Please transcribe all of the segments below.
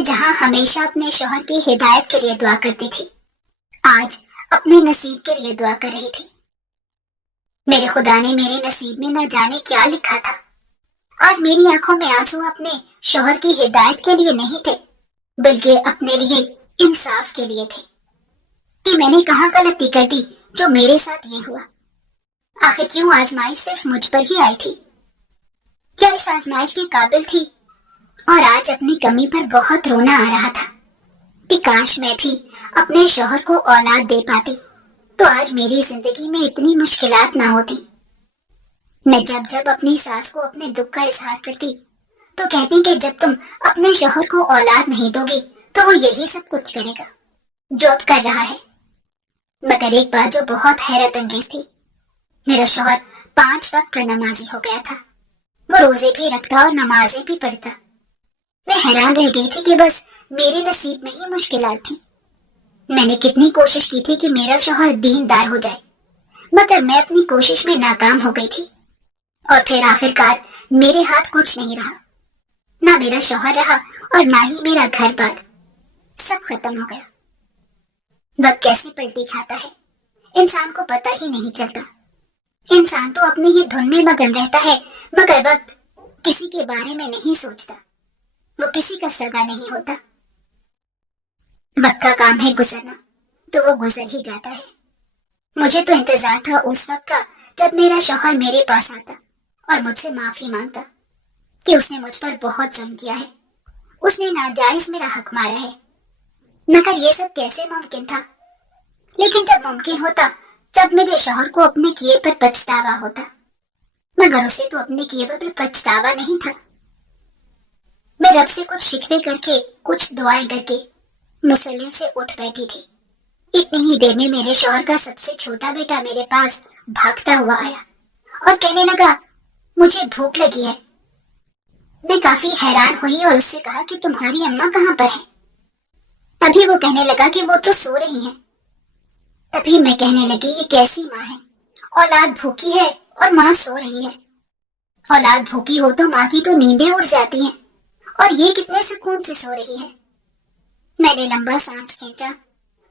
میں جہاں ہمیشہ اپنے شوہر کی ہدایت کے لیے دعا کرتی تھی، آج اپنے نصیب کے لیے دعا کر رہی تھی۔ میرے خدا نے میرے نصیب میں نہ جانے کیا لکھا تھا۔ آج میری آنکھوں میں آنسو اپنے شوہر کی ہدایت کے لیے نہیں تھے، بلکہ اپنے لیے انصاف کے لیے تھے کہ میں نے کہاں غلطی کر دی جو میرے ساتھ یہ ہوا۔ آخر کیوں آزمائش صرف مجھ پر ہی آئی تھی؟ کیا اس آزمائش کے قابل تھی؟ اور آج اپنی کمی پر بہت رونا آ رہا تھا کہ کاش میں بھی اپنے شوہر کو اولاد دے پاتی تو آج میری زندگی میں اتنی مشکلات نہ ہوتی۔ میں جب اپنی ساس کو اپنے دکھ کا اظہار کرتی تو کہتی کہ جب تم اپنے شوہر کو اولاد نہیں دو گی تو وہ یہی سب کچھ کرے گا جو اب کر رہا ہے۔ مگر ایک بات جو بہت حیرت انگیز تھی، میرا شوہر 5 وقت کا نمازی ہو گیا تھا۔ وہ روزے بھی رکھتا اور نمازیں بھی پڑھتا۔ میں حیران رہ گئی تھی کہ بس میرے نصیب میں ہی مشکلات تھی۔ میں نے کتنی کوشش کی تھی کہ میرا شوہر دیندار ہو جائے، مگر میں اپنی کوشش میں ناکام ہو گئی تھی، اور پھر آخر کار میرے ہاتھ کچھ نہیں رہا، نہ میرا شوہر رہا اور نہ ہی میرا گھر بار، سب ختم ہو گیا۔ وقت کیسے پلٹی کھاتا ہے انسان کو پتہ ہی نہیں چلتا۔ انسان تو اپنی ہی دھن میں مگن رہتا ہے، مگر وقت کسی کے بارے میں نہیں سوچتا، وہ کسی کا سگا نہیں ہوتا۔ وقت کا کام ہے گزرنا، تو وہ گزر ہی جاتا ہے۔ مجھے تو انتظار تھا اس وقت کا جب میرا شوہر میرے پاس آتا اور مجھ سے معافی مانگتا کہ اس نے مجھ پر بہت ظلم کیا ہے، اس نے ناجائز میرا حق مارا ہے۔ مگر یہ سب کیسے ممکن تھا؟ لیکن جب ممکن ہوتا جب میرے شوہر کو اپنے کیے پر پچھتاوا ہوتا، مگر اسے تو اپنے کیے پر پچھتاوا نہیں تھا۔ میں رب سے کچھ شکوے کر کے، کچھ دعائیں کر کے مصلی سے اٹھ بیٹھی تھی۔ اتنی ہی دیر میں میرے شوہر کا سب سے چھوٹا بیٹا میرے پاس بھاگتا ہوا آیا اور کہنے لگا مجھے بھوک لگی ہے۔ میں کافی حیران ہوئی اور اس سے کہا کہ تمہاری اماں کہاں پر ہے؟ تبھی وہ کہنے لگا کہ وہ تو سو رہی ہیں۔ تبھی میں کہنے لگی یہ کیسی ماں ہے؟ اولاد بھوکی ہے اور ماں سو رہی ہے۔ اولاد بھوکی ہو تو ماں کی تو نیندیں اڑ جاتی ہیں، اور یہ کتنے سکون سے سو رہی ہے۔ میں نے لمبا سانس کھینچا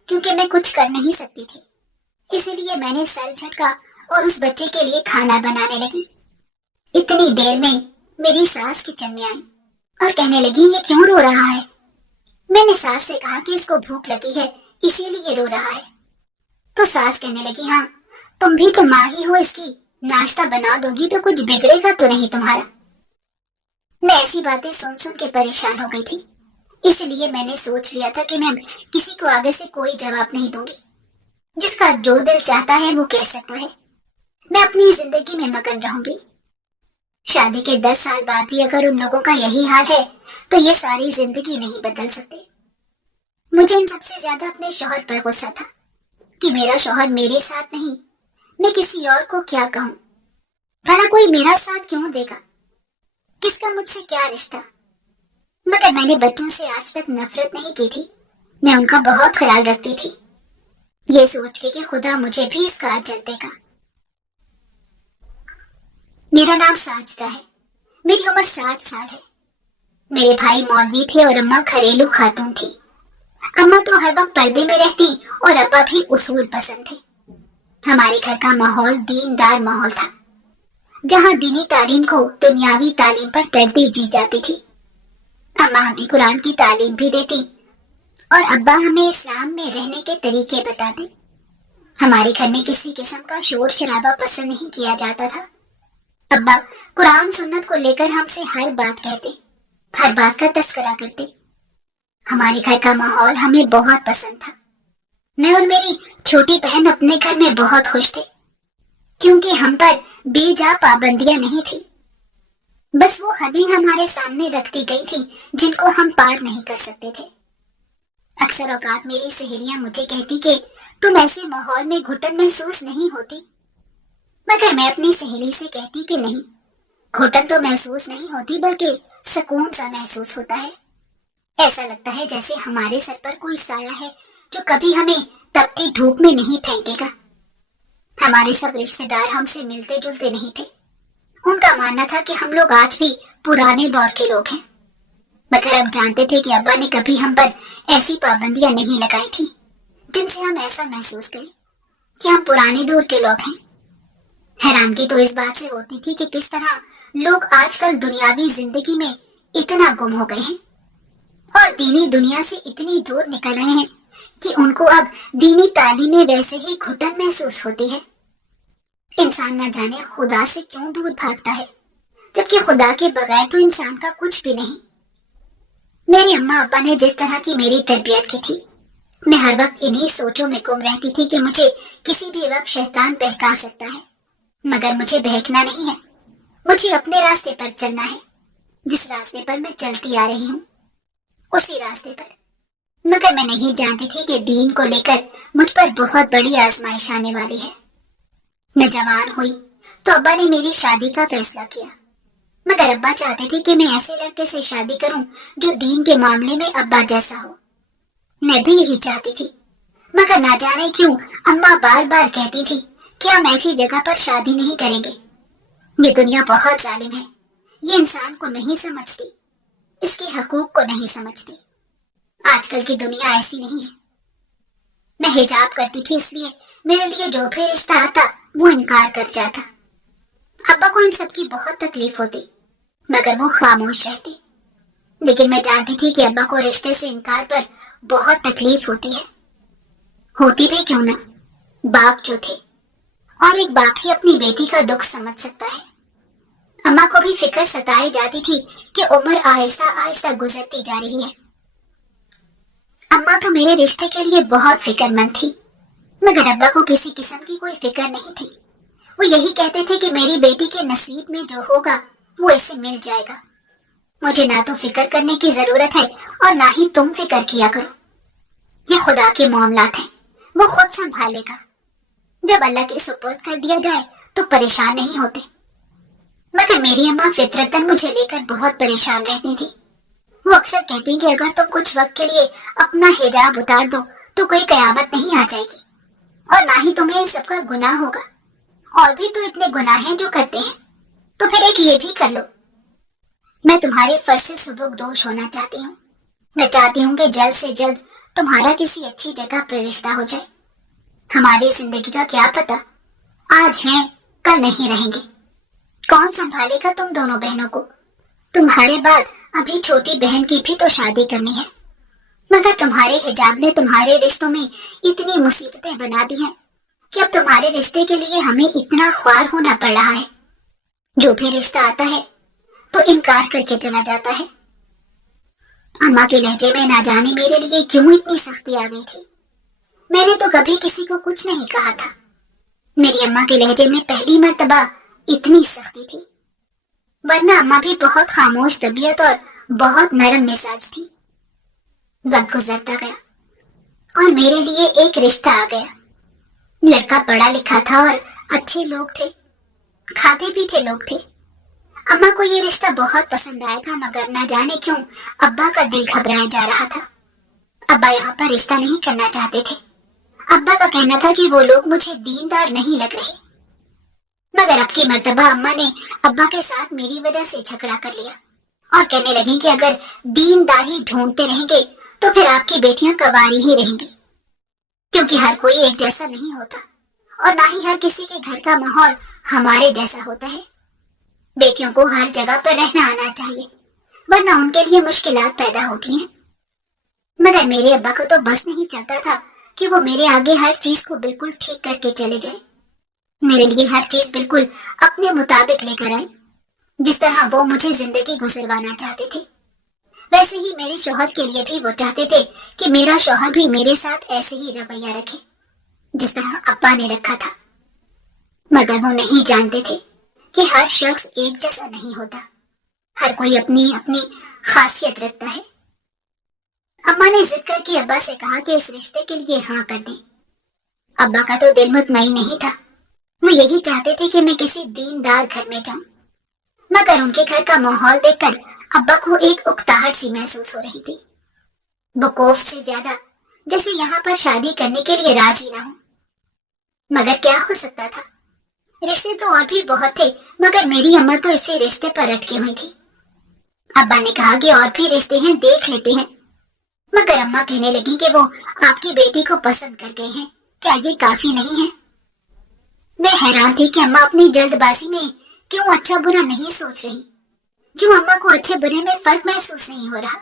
کیونکہ میں کچھ کر نہیں سکتی تھی، اسی لیے میں نے سر جھٹکا اور اس بچے کے لیے کھانا بنانے لگی۔ اتنی دیر میں میری ساس کچن میں آئی اور کہنے لگی یہ کیوں رو رہا ہے؟ میں نے ساس سے کہا کہ اس کو بھوک لگی ہے اسی لیے رو رہا ہے۔ تو ساس کہنے لگی ہاں تم بھی تو ماں ہی ہو، اس کی ناشتہ بنا دو گی تو کچھ بگڑے گا تو نہیں تمہارا۔ میں ایسی باتیں سن سن کے پریشان ہو گئی تھی، اس لیے میں نے سوچ لیا تھا کہ میں کسی کو آگے سے کوئی جواب نہیں دوں گی۔ جس کا جو دل چاہتا ہے وہ کہہ سکتا ہے، میں اپنی زندگی میں مگن رہوں گی۔ شادی کے 10 سال بعد بھی اگر ان لوگوں کا یہی حال ہے تو یہ ساری زندگی نہیں بدل سکتے۔ مجھے ان سب سے زیادہ اپنے شوہر پر غصہ تھا کہ میرا شوہر میرے ساتھ نہیں، میں کسی اور کو کیا کہوں؟ بھلا کوئی میرا ساتھ کیوں دے گا؟ کس کا مجھ سے کیا رشتہ؟ مگر میں نے بچوں سے آج تک نفرت نہیں کی تھی، میں ان کا بہت خیال رکھتی تھی، یہ سوچ کے کہ خدا مجھے بھی اس کا اجر دے گا۔ میرا نام ساجدہ ہے، میری عمر 60 سال ہے۔ میرے بھائی مولوی تھے اور اماں گھریلو خاتون تھی۔ اماں تو ہر وقت پردے میں رہتی اور ابا بھی اصول پسند تھے۔ ہمارے گھر کا ماحول دیندار ماحول تھا، جہاں دینی تعلیم کو دنیاوی تعلیم پر ترجیح دی جاتی تھی۔ اماں ہمیں قرآن کی تعلیم بھی دیتی اور ابا ہمیں اسلام میں رہنے کے طریقے بتاتے۔ ہمارے گھر میں کسی قسم کا شور شرابہ پسند نہیں کیا جاتا تھا۔ ابا قرآن سنت کو لے کر ہم سے ہر بات کہتے، ہر بات کا تذکرہ کرتے۔ ہمارے گھر کا ماحول ہمیں بہت پسند تھا۔ میں اور میری چھوٹی بہن اپنے گھر میں بہت خوش تھے، کیونکہ ہم پر بے جا پابندیاں نہیں تھی، بس وہ حدیں ہمارے سامنے رکھ دی گئی تھی جن کو ہم پار نہیں کر سکتے تھے۔ اکثر اوقات میری سہیلیاں مجھے کہتی کہ تم ایسے ماحول میں گھٹن محسوس نہیں ہوتی، مگر میں اپنی سہیلی سے کہتی کہ نہیں، گھٹن تو محسوس نہیں ہوتی بلکہ سکون سا محسوس ہوتا ہے۔ ایسا لگتا ہے جیسے ہمارے سر پر کوئی سایہ ہے جو کبھی ہمیں تپتی دھوپ میں نہیں پھینکے گا۔ ہمارے سب رشتے دار ہم سے ملتے جلتے نہیں تھے، ان کا ماننا تھا کہ ہم لوگ آج بھی پرانے دور کے لوگ ہیں۔ मगर हम जानते थे कि अब्बा ने कभी हम पर ऐसी पाबंदियां नहीं लगाई थी जिनसे हम ऐसा महसूस करें कि हम पुराने दौर के लोग हैं। हैरानगी तो इस बात से होती थी कि किस तरह लोग आजकल दुनियावी जिंदगी में इतना गुम हो गए हैं और दीनी दुनिया से इतनी दूर निकल रहे हैं कि उनको अब दीनी तालीमें वैसे ही घुटन महसूस होती है। इंसान न जाने खुदा से क्यों दूर भागता है, जबकि खुदा के बगैर तो इंसान का कुछ भी नहीं। मेरी अम्मा अब्बा ने जिस तरह की मेरी तरबियत की थी, मैं हर वक्त इन्हीं सोचों में गुम रहती थी कि मुझे किसी भी वक्त शैतान बहका सकता है, मगर मुझे बहकना नहीं है। मुझे अपने रास्ते पर चलना है, जिस रास्ते पर मैं चलती आ रही हूँ, उसी रास्ते पर। मगर मैं नहीं जानती थी कि दीन को लेकर मुझ पर बहुत बड़ी आजमाइश आने वाली है। मैं जवान हुई तो अब्बा ने मेरी शादी का फैसला किया, मगर अब्बा चाहते थे कि मैं ऐसे लड़के से शादी करूं जो दीन के मामले में अब्बा जैसा हो। मैं भी यही चाहती थी, मगर ना जाने क्यों अम्मा बार बार कहती थी कि हम ऐसी जगह पर शादी नहीं करेंगे। ये दुनिया बहुत जालिम है, ये इंसान को नहीं समझती, इसके हकूक को नहीं समझती। आजकल की दुनिया ऐसी नहीं है। मैं हिजाब करती थी, इसलिए मेरे लिए जो भी रिश्ता आता वो इनकार कर जाता। अब्बा को इन सब की बहुत तकलीफ होती, मगर वो खामोश रहती। लेकिन मैं जानती थी कि अब्बा को रिश्ते से इनकार पर बहुत तकलीफ होती है। होती भी क्यों ना, बाप जो थे, और एक बाप ही अपनी बेटी का दुख समझ सकता है। अम्मा को भी फिक्र सताई जाती थी कि उम्र आहिस्ता आहिस्ता गुजरती जा रही है। अम्मा तो मेरे रिश्ते के लिए बहुत फिक्रमंद थी, मगर अब्बा को किसी किस्म की कोई फिक्र नहीं थी। वो यही कहते थे कि मेरी बेटी के नसीब में जो होगा वो इसे मिल जाएगा। मुझे ना तो फिक्र करने की जरूरत है और ना ही तुम फिक्र किया करो। ये खुदा के मामलात हैं, वो खुद संभालेगा। जब अल्लाह के सुपुर्द कर दिया जाए तो परेशान नहीं होते। मगर मेरी अम्मा फितरतन मुझे लेकर बहुत परेशान रहती थी। वो अक्सर कहती कि अगर तुम कुछ वक्त के लिए अपना हिजाब उतार दो तो कोई कयामत नहीं आ जाएगी, और ना ही तुम्हें इन सबका गुनाह होगा। और भी तो इतने गुनाह हैं जो करते हैं, तो फिर एक ये भी कर लो। मैं तुम्हारे फर्ज से सुबुकदोश होना चाहती हूँ। मैं चाहती हूँ कि जल्द से जल्द तुम्हारा किसी अच्छी जगह पर रिश्ता हो जाए। हमारी जिंदगी का क्या पता, आज हैं कल नहीं रहेंगे। कौन संभालेगा तुम दोनों बहनों को? तुम्हारे बाद अभी छोटी बहन की भी तो शादी करनी है, मगर तुम्हारे हिजाब ने तुम्हारे रिश्तों में इतनी मुसीबतें बना दी हैं कि अब तुम्हारे रिश्ते के लिए हमें इतना ख्वार होना पड़ रहा है। जो भी रिश्ता आता है तो इनकार करके चला जाता है। अम्मा के लहजे में ना जाने मेरे लिए क्यों इतनी सख्ती आ गई थी। मैंने तो कभी किसी को कुछ नहीं कहा था। मेरी अम्मा के लहजे में पहली मर्तबा इतनी सख्ती थी, वरना अम्मा भी बहुत खामोश तबीयत और बहुत नरम मिजाज थी। वक्त गुजरता गया और मेरे लिए एक रिश्ता आ गया। लड़का पढ़ा लिखा था और अच्छे लोग थे, खाते पीते लोग थे। अम्मा को ये रिश्ता बहुत पसंद आया था, मगर न जाने क्यों अब्बा का दिल घबराया जा रहा था। अब्बा यहाँ पर रिश्ता नहीं करना चाहते थे। अब्बा का कहना था कि वो लोग मुझे दीनदार नहीं लग रहे। मगर अब की मर्तबा अम्मा ने अब्बा के साथ मेरी वजह से झगड़ा कर लिया और कहने लगी कि अगर दीनदारी ढूंढते रहेंगे तो फिर आपकी बेटियां कवारी ही रहेंगी, क्योंकि हर कोई एक जैसा नहीं होता और ना ही हर किसी के घर का माहौल हमारे जैसा होता है। बेटियों को हर जगह पर रहना आना चाहिए, वरना उनके लिए मुश्किलात पैदा होती हैं। मगर मेरे अब्बा को तो बस नहीं चलता था कि वो मेरे आगे हर चीज को बिल्कुल ठीक करके चले जाए। मेरे लिए हर चीज बिल्कुल अपने मुताबिक लेकर आए। जिस तरह वो मुझे जिंदगी गुजरवाना चाहते थे, वैसे ही मेरे शौहर के लिए भी वो चाहते थे कि मेरा शौहर भी मेरे साथ ऐसे ही रवैया रखे जिस तरह अब्बा ने रखा था। मगर वो नहीं जानते थे कि हर शख्स एक जैसा नहीं होता, हर कोई अपनी अपनी खासियत रखता है। अम्मा ने जिद करके अब्बा से कहा कि इस रिश्ते के लिए हाँ कर दें। अब्बा का तो दिल मुतमईन नहीं था। वो यही चाहते थे कि मैं किसी दीनदार घर में जाऊं, मगर उनके घर का माहौल देखकर अब्बा को एक उकताहट सी महसूस हो रही थी। वो खौफ से ज्यादा जैसे यहाँ पर शादी करने के लिए राजी ना हो। मगर क्या हो सकता था, रिश्ते तो और भी बहुत थे, मगर मेरी अम्मा तो इसी रिश्ते पर अटकी हुई थी। अब्बा ने कहा कि और भी रिश्ते हैं, देख लेते हैं। मगर अम्मा कहने लगी कि वो आपकी बेटी को पसंद कर गए हैं, क्या ये काफी नहीं है? मैं हैरान थी कि अम्मा अपनी जल्दबाजी में क्यों अच्छा बुरा नहीं सोच रही, क्यों अम्मा को अच्छे बुरे में फर्क महसूस नहीं हो रहा।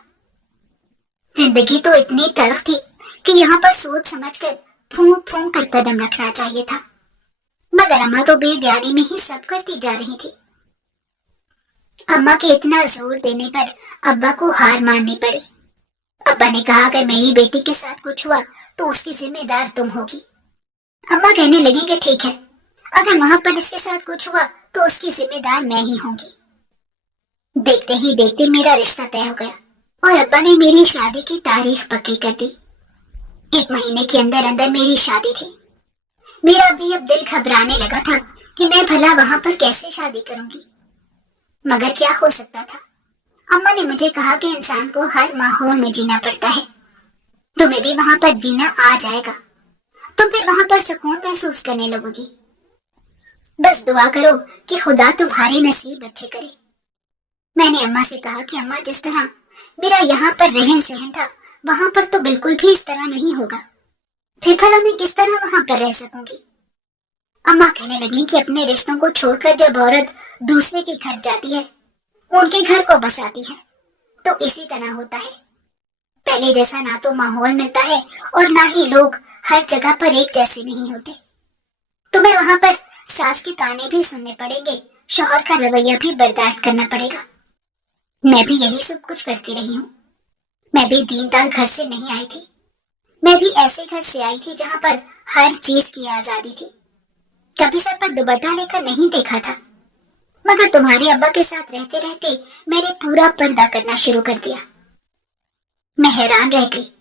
जिंदगी तो इतनी तल्ख थी कि यहाँ पर सोच समझकर फूंक फूंक कर कदम रखना चाहिए था, मगर अम्मा तो बेध्यानी में ही सब करती जा रही थी। अम्मा के इतना जोर देने पर अब्बा को हार माननी पड़ी। अब्बा ने कहा अगर मेरी बेटी के साथ कुछ हुआ तो उसकी जिम्मेदार तुम होगी। अम्मा कहने लगी कि ठीक है, अगर वहां पर इसके साथ कुछ हुआ तो उसकी जिम्मेदार मैं ही होंगी। देखते ही देखते मेरा रिश्ता तय हो गया और अब्बा ने मेरी शादी की तारीख पक्की कर दी। 1 महीने के अंदर अंदर मेरी शादी थी। मेरा भी अब दिल घबराने लगा था कि मैं भला वहां पर कैसे शादी करूंगी, मगर क्या हो सकता था। अम्मा ने मुझे कहा कि इंसान को हर माहौल में जीना पड़ता है, तुम्हें भी वहां पर जीना आ जाएगा, तुम फिर वहां पर सुकून महसूस करने लगोगी। बस दुआ करो कि खुदा तुम्हारे नसीब अच्छे करे। मैंने अम्मा से कहा कि अम्मा जिस तरह मेरा यहाँ पर रहन सहन था वहां पर तो बिल्कुल भी इस तरह नहीं होगा, फिर भला मैं किस तरह वहां पर रह सकूंगी। अम्मा कहने लगी कि अपने रिश्तों को छोड़कर जब औरत दूसरे के घर जाती है, उनके घर को बसाती है, तो इसी तरह होता है। पहले जैसा ना तो माहौल मिलता है और ना ही लोग हर जगह पर एक जैसे नहीं होते। तुम्हें वहां पर सास के ताने भी सुनने पड़ेंगे, शौहर का रवैया भी बर्दाश्त करना पड़ेगा। मैं भी यही सब कुछ करती रही हूँ। मैं भी दीनदार घर से नहीं आई थी, मैं भी ऐसे घर से आई थी जहाँ पर हर चीज की आजादी थी। कभी सर पर दुपट्टा लेकर नहीं देखा था, मगर तुम्हारे अब्बा के साथ रहते रहते मैंने पूरा पर्दा करना शुरू कर दिया। मैं हैरान रह गई।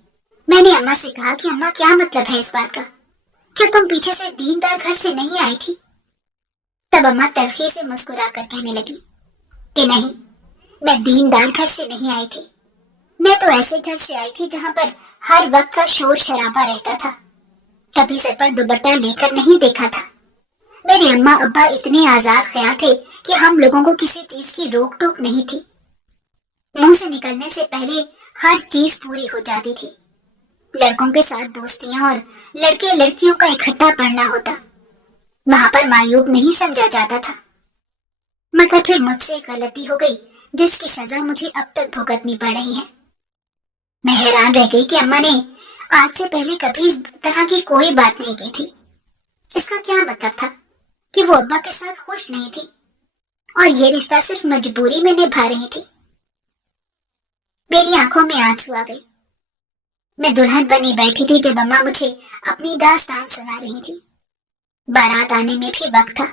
मैंने अम्मा से कहा कि अम्मा क्या मतलब है इस बात का, क्या तुम पीछे से दीनदार घर से नहीं आई थी? तब अम्मा तलखी से मुस्कुरा कर कहने लगी कि नहीं, मैं दीनदार घर से नहीं आई थी, मैं तो ऐसे घर से आई थी जहाँ पर हर वक्त का शोर शराबा रहता था, कभी सर पर दुपट्टा लेकर नहीं देखा था। मेरे अम्मा अब्बा इतने आजाद ख्याल थे कि हम लोगों को किसी चीज की रोक टोक नहीं थी। मुंह से निकलने से पहले हर चीज पूरी हो जाती थी। लड़कों के साथ दोस्तियां और लड़के लड़कियों का इकट्ठा पढ़ना होता, वहां पर मायूब नहीं समझा जाता था। मगर फिर मुझसे गलती हो गई जिसकी सजा मुझे अब तक भुगतनी पड़ रही है। मैं हैरान रह गई कि अम्मा ने आज से पहले कभी इस तरह की कोई बात नहीं की थी। इसका क्या मतलब था कि वो अब्बा के साथ खुश नहीं थी और ये रिश्ता सिर्फ मजबूरी में निभा रही थी। मेरी आंखों में आंसू आ गए। मैं दुल्हन बनी बैठी थी जब अम्मा मुझे अपनी दास्तान सुना रही थी। बारात आने में भी वक्त था।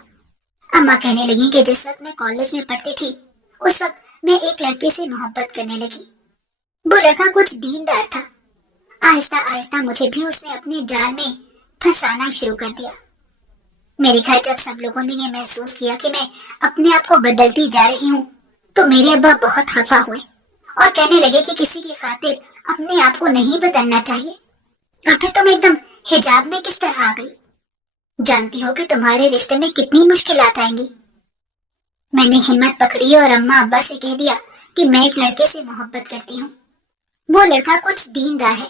अम्मा कहने लगी कि जिस वक्त मैं कॉलेज में पढ़ती थी उस वक्त मैं एक लड़के से मोहब्बत करने लगी। वो लड़का कुछ दीनदार था। आहिस्ता आहिस्ता मुझे भी उसने अपने जाल में फंसाना शुरू कर दिया। मेरे घर जब सब लोगों ने ये महसूस किया कि मैं अपने आप को बदलती जा रही हूँ, तो मेरे अब्बा बहुत खफा हुए और कहने लगे कि किसी की खातिर अपने आप को नहीं बदलना चाहिए। और फिर तुम एकदम हिजाब में किस तरह आ गई? जानती हो कि तुम्हारे रिश्ते में कितनी मुश्किलात आएंगी। मैंने हिम्मत पकड़ी और अम्मा अब्बा से कह दिया कि मैं एक लड़के से मोहब्बत करती हूँ। वो लड़का कुछ दीनदार है,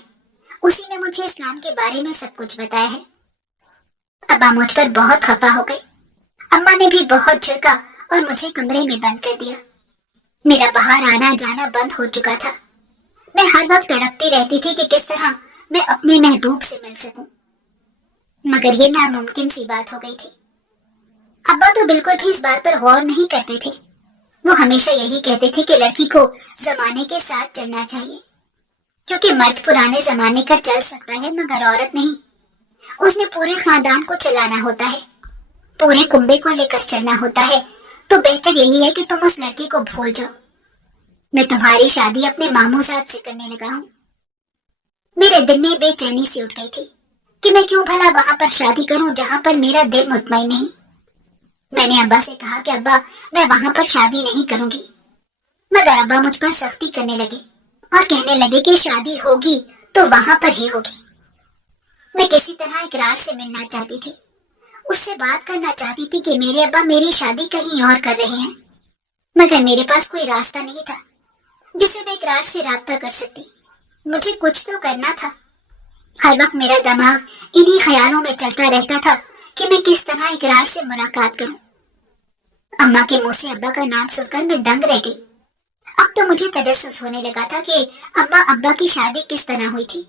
उसी ने मुझे इस्लाम के बारे में सब कुछ बताया है। अब्बा मुझ पर बहुत खफा हो गए। अम्मा ने भी बहुत झड़का और मुझे कमरे में बंद कर दिया। मेरा बाहर आना जाना बंद हो चुका था। मैं हर वक्त तड़पती रहती थी कि किस तरह मैं अपने महबूब से मिल सकूं, मगर ये नामुमकिन सी बात हो गई थी। अब्बा तो बिल्कुल भी इस बात पर गौर नहीं करते थे। वो हमेशा यही कहते थे कि लड़की को जमाने के साथ चलना चाहिए, क्योंकि मर्द पुराने जमाने का चल सकता है मगर औरत नहीं। उसने पूरे खानदान को चलाना होता है, पूरे कुंबे को लेकर चलना होता है। तो बेहतर यही है कि तुम उस लड़की को भूल जाओ। मैं तुम्हारी शादी अपने मामूजाद से करने लगा हूँ। मेरे दिल में बेचैनी सी उठ गई थी कि मैं क्यों भला वहां पर शादी करूं जहां पर मेरा दिल मुतमईन नहीं। मैंने अब्बा से कहा कि अब्बा, मैं वहां पर शादी नहीं करूंगी, मगर अब्बा मुझ पर सख्ती करने लगे और कहने लगे कि शादी होगी तो वहां पर ही होगी। मैं किसी तरह इकरार से मिलना चाहती थी, उससे बात करना चाहती थी कि मेरे अब्बा मेरी शादी कहीं और कर रहे हैं, मगर मेरे पास कोई रास्ता नहीं था जिसे मैं इकरार से राब्ता कर सकती। मुझे कुछ तो करना था। हर वक्त मेरा दिमाग इन्हीं ख्यालों में चलता रहता था कि मैं किस तरह इकरार से मुलाकात करूं। अम्मा के मुंह से अब्बा का नाम सुनकर मैं दंग रह गई। अब तो मुझे तजस्सुस होने लगा था कि अम्मा अब्बा की शादी किस तरह हुई थी।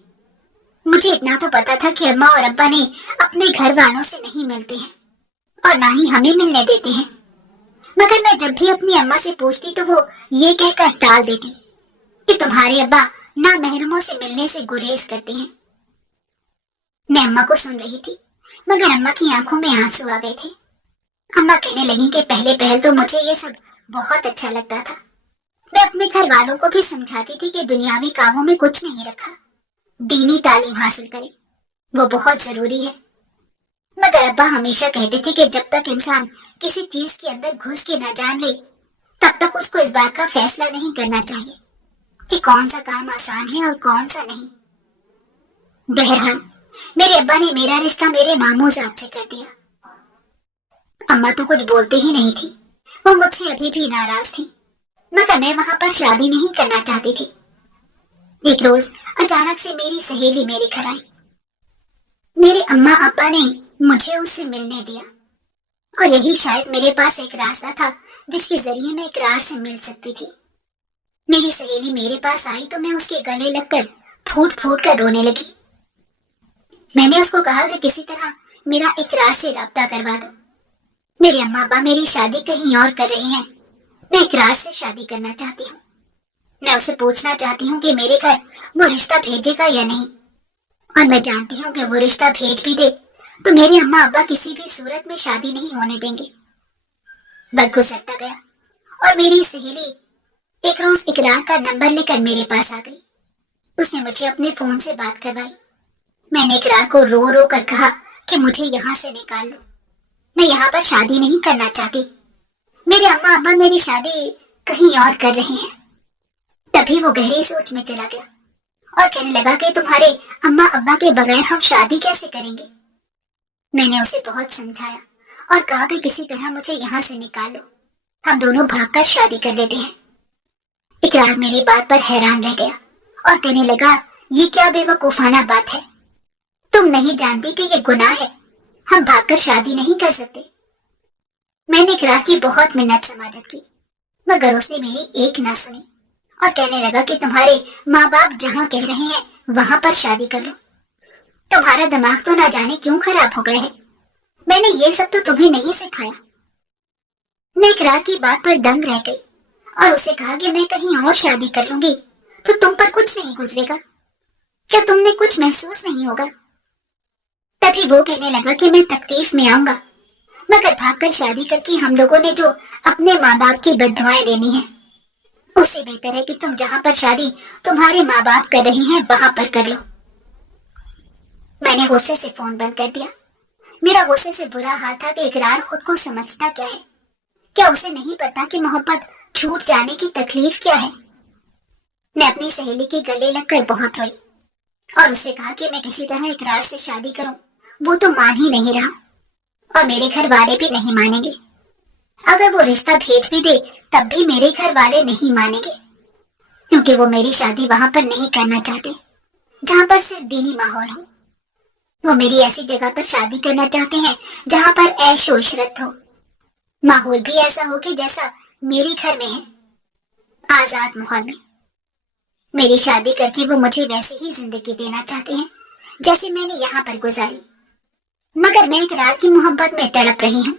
मुझे इतना तो पता था कि अम्मा और अब्बा ने अपने घर वालों से नहीं मिलते हैं और ना ही हमें मिलने देते हैं। मगर मैं जब भी अपनी अम्मा से पूछती तो वो ये कहकर टाल देती कि तुम्हारे अब्बा ना महरमों से मिलने से गुरेज करते हैं। मैं अम्मा को सुन रही थी, मगर अम्मा की आंखों में आंसू आ गए थे। अम्मा कहने लगी कि पहले पहल तो मुझे ये सब बहुत अच्छा लगता था। मैं अपने घर वालों को भी समझाती थी कि दुनियावी कामों में कुछ नहीं रखा, दीनी तालीम हासिल करें, वो बहुत जरूरी है। मगर अब्बा हमेशा कहते थे कि जब तक इंसान किसी चीज के अंदर घुस के न जान ले, तब तक उसको इस बात का फैसला नहीं करना चाहिए कि कौन सा काम आसान है और कौन सा नहीं। बहरहाल मेरे अब्बा ने मेरा रिश्ता मेरे मामूजाद से कर दिया। अम्मा तो कुछ बोलते ही नहीं थी, वो मुझसे अभी भी नाराज थी, मगर मैं वहां पर शादी नहीं करना चाहती थी। एक रोज अचानक से मेरी सहेली मेरे घर आई। मेरे अम्मा अब्बा ने मुझे उससे मिलने दिया और यही शायद मेरे पास एक रास्ता था जिसके जरिए मैं इकरार से मिल सकती थी। मेरी सहेली मेरे पास आई तो मैं उसके गले लगकर फूट फूट कर रोने लगी। मैंने उसको कहा कि किसी तरह मेरा इकरार से राब्ता करवा दो। मेरे अम्मा अब्बा मेरी शादी कहीं और कर रहे हैं, मैं इकरार से शादी करना चाहती हूँ। मैं उसे पूछना चाहती हूँ कि मेरे घर वो रिश्ता भेजेगा या नहीं, और मैं जानती हूँ कि वो रिश्ता भेज भी दे तो मेरे अम्मा अब्बा किसी भी सूरत में शादी नहीं होने देंगे। वक्त गुजरता गया और मेरी सहेली एक रोज इकरार का नंबर लेकर मेरे पास आ गई। उसने मुझे अपने फोन से बात करवाई। मैंने इकरार को रो रो कर कहा कि मुझे यहाँ से निकाल लो, मैं यहाँ पर शादी नहीं करना चाहती। मेरे अम्मा अब्बा मेरी शादी कहीं और कर रहे हैं। तभी वो गहरी सोच में चला गया और कहने लगा कि तुम्हारे अम्मा अब्बा के बगैर हम शादी कैसे करेंगे। मैंने उसे बहुत समझाया और कहा कि किसी तरह मुझे यहाँ से निकाल लो, हम दोनों भागकर शादी कर लेते हैं। इकरार मेरी बात पर हैरान रह गया और कहने लगा, ये क्या बेवकूफाना बात है, तुम नहीं जानती कि ये गुनाह है, हम भागकर शादी नहीं कर सकते। मैंने इकरार की बहुत मिन्नत समाजत की, मगर उसने मेरी एक ना सुनी और कहने लगा कि तुम्हारे माँ बाप जहाँ कह रहे हैं वहां पर शादी कर लो। तुम्हारा दिमाग तो ना जाने क्यों खराब हो गया है, मैंने ये सब तो तुम्हें नहीं सिखाया। मैं इकरार की बात पर दंग रह गई और उसे कहा कि मैं कहीं और शादी कर लूंगी तो तुम पर कुछ नहीं गुजरेगा, क्या तुमने कुछ महसूस नहीं होगा। तभी वो कहने लगा कि मैं तकलीफ में आऊंगा, मगर भागकर शादी करके हम लोगों ने जो अपने माँ बाप की बद्दुआएं लेनी है, उससे बेहतर है कि तुम जहाँ पर शादी तुम्हारे माँ बाप कर रहे हैं वहां पर कर लो। मैंने गुस्से से फोन बंद कर दिया। मेरा गुस्से से बुरा हाल था कि इकरार खुद को समझता क्या है, क्या उसे नहीं पता कि मोहब्बत छूट जाने की तकलीफ क्या है। मैं अपनी सहेली के गले लगकर बहुत रोई और उसे कहा कि मैं किसी तरह इकरार से शादी करूं, वो तो मान ही नहीं रहा और मेरे घर वाले भी नहीं मानेंगे। अगर वो रिश्ता भेज भी दे तब भी मेरे घर वाले नहीं मानेंगे, क्योंकि वो मेरी शादी वहां पर नहीं करना चाहते जहां पर सिर्फ दीनी माहौल हो। वो मेरी ऐसी जगह पर शादी करना चाहते हैं जहां पर ऐशो इशरत हो, माहौल भी ऐसा हो कि जैसा मेरे घर में है, आजाद माहौल में। मेरी शादी करके वो मुझे वैसे ही जिंदगी देना चाहते हैं जैसे मैंने यहाँ पर गुजारी, मगर मैं इकरार की मोहब्बत में तड़प रही हूँ,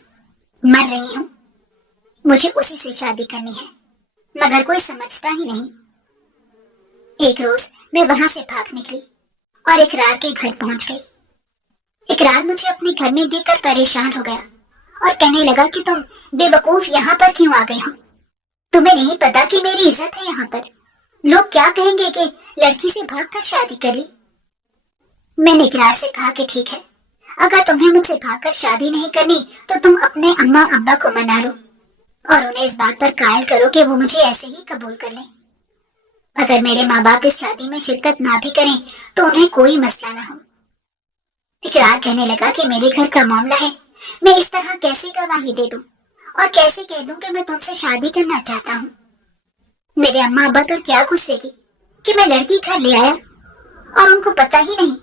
मर रही हूँ। मुझे उसी से शादी करनी है, मगर कोई समझता ही नहीं। एक रोज मैं वहां से भाग निकली और इकरार के घर पहुंच गई। इकरार मुझे अपने घर में देखकर परेशान हो गया और कहने लगा कि तुम बेवकूफ यहाँ पर क्यों आ गई हो, तुम्हें नहीं पता कि मेरी इज्जत है यहाँ पर, लोग क्या कहेंगे कि लड़की से भागकर शादी कर ली। मैंने इकरार से कहा कि ठीक है, अगर तुम्हें मुझसे भागकर शादी नहीं करनी तो तुम अपने अम्मा अब्बा को मना लो और उन्हें इस बात पर कायल करो कि वो मुझे ऐसे ही कबूल कर लें। अगर मेरे माँ बाप इस शादी में शिरकत ना भी करें तो उन्हें कोई मसला ना हो। इकरार कहने लगा कि मेरे घर का मामला है, मैं इस तरह कैसे गवाही दे दूं और कैसे कह दूं कि मैं तुमसे शादी करना चाहता हूँ। मेरे अम्मा अब्बा पर क्या गुस्सेगी कि मैं लड़की घर ले आया और उनको पता ही नहीं।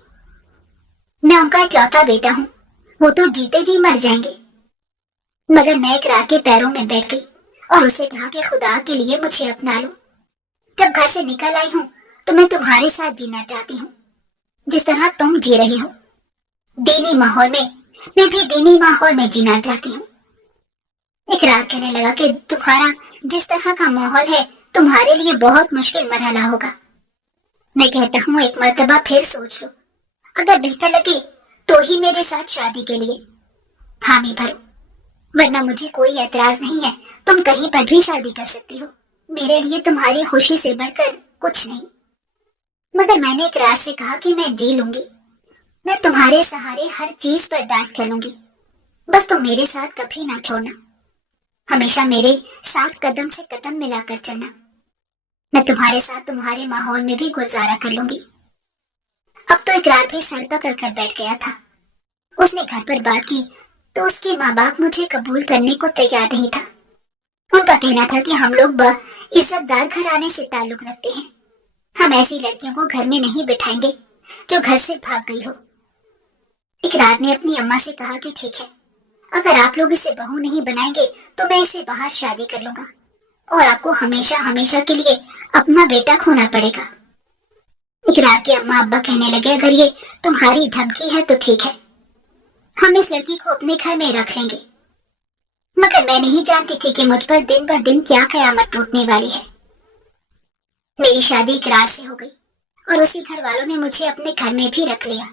मैं उनका इकलौता बेटा हूँ, वो तो जीते जी मर जाएंगे। मगर मैं इकरार के पैरों में बैठ गई और उसे कहा कि खुदा के लिए मुझे अपना लो। जब घर से निकल आई हूँ तो मैं तुम्हारे साथ जीना चाहती हूँ जिस तरह तुम जी रही हो। दीनी माहौल में मैं भी दीनी माहौल में जीना चाहती हूँ। इकरार कहने लगा कि तुम्हारा जिस तरह का माहौल है तुम्हारे लिए बहुत मुश्किल मरहला होगा। मैं कहता हूँ एक मर्तबा फिर सोच लो, अगर बेहतर लगे तो ही मेरे साथ शादी के लिए हामी भरो, वरना मुझे कोई एतराज नहीं है। तुम कहीं पर भी शादी कर सकती हो, मेरे लिए तुम्हारी खुशी से बढ़कर कुछ नहीं। मगर मैंने इकरार से कहा कि मैं जी लूंगी, मैं तुम्हारे सहारे हर चीज बर्दाश्त कर लूंगी, बस तुम मेरे साथ कभी ना छोड़ना, हमेशा मेरे साथ कदम से कदम मिलाकर चलना। मैं तुम्हारे साथ तुम्हारे माहौल में भी गुजारा कर लूंगी। अब तो इकरार भी सर पकड़ कर बैठ गया था। उसने घर पर बात की तो उसके माँ बाप मुझे कबूल करने को तैयार नहीं था। उनका कहना था कि हम लोग इज्जतदार घराने से ताल्लुक रखते हैं, हम ऐसी लड़कियों को घर में नहीं बिठाएंगे जो घर से भाग गई हो। इकरार ने अपनी अम्मा से कहा कि ठीक है, अगर आप लोग इसे बहू नहीं बनाएंगे तो मैं इसे बाहर शादी कर लूंगा और आपको हमेशा हमेशा के लिए अपना बेटा खोना पड़ेगा। इकरार के अम्मा अब्बा कहने लगे अगर ये तुम्हारी धमकी है तो ठीक है, हम इस लड़की को अपने घर में रख लेंगे। मगर मैं नहीं जानती थी कि मुझ पर दिन ब दिन क्या कयामत टूटने वाली है। मेरी शादी इकरार से हो गई और उसी घर वालों ने मुझे अपने घर में भी रख लिया।